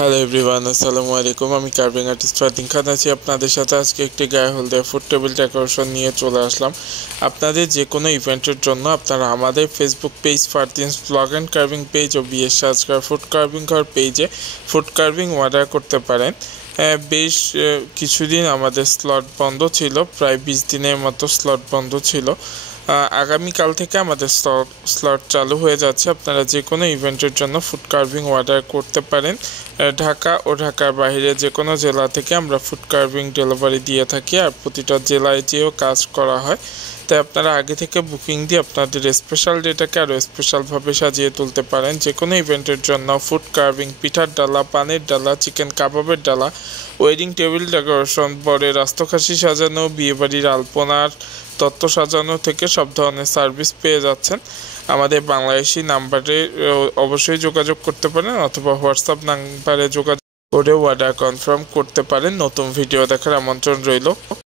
Hello everyone, আসসালামু আলাইকুম। আমি কার্ভিং আর্টিস্ট ফাতিন খান আছি আপনাদের সাথে। আজকে একটি গায়ে হলদে ফুড টেবিল ডেকোরেশন নিয়ে চলে আসলাম। আপনাদের যে কোনো ইভেন্টের জন্য আপনারা আমাদের ফেসবুক পেজ ফারদিনস ব্লগ অ্যান্ড কার্ভিং পেজ ও বিএস সাজঘর ফুড কার্ভিং ঘর পেজে ফুড কার্ভিং অর্ডার করতে পারেন। বেশ কিছুদিন আমাদের স্লট বন্ধ ছিল, প্রায় 20 দিনের মতো স্লট বন্ধ ছিল। আগামীকাল থেকে আমাদের স্লট চালু হয়ে যাচ্ছে। আপনারা যে কোনো ইভেন্টের জন্য ফুড কার্ভিং অর্ডার করতে পারেন। ঢাকা ও ঢাকার বাইরে যে কোনো জেলা থেকে আমরা ফুড কার্ভিং ডেলিভারি দিয়ে থাকি, আর প্রতিটা জেলায় যেও কাজ করা হয়। তাই আপনারা আগে থেকে বুকিং দিয়ে আপনাদের স্পেশাল ডেটাকে আরও স্পেশালভাবে সাজিয়ে তুলতে পারেন। যে কোনো ইভেন্টের জন্য ফুড কার্ভিং, পিঠার ডালা, পানের ডালা, চিকেন কাবাবের ডালা, ওয়েডিং টেবিল ডেকোরেশন, বরের আস্তখাসি সাজানো, বিয়েবাড়ির আলপনার তত্ত্ব সাজানো থেকে সব ধরনের সার্ভিস পেয়ে যাচ্ছেন। আমাদের বাংলাদেশি নাম্বারে অবশ্যই যোগাযোগ করতে পারেন, অথবা হোয়াটসঅ্যাপ নাম্বারে যোগাযোগ করে অর্ডার কনফার্ম করতে পারেন। নতুন ভিডিও দেখার আমন্ত্রণ রইল।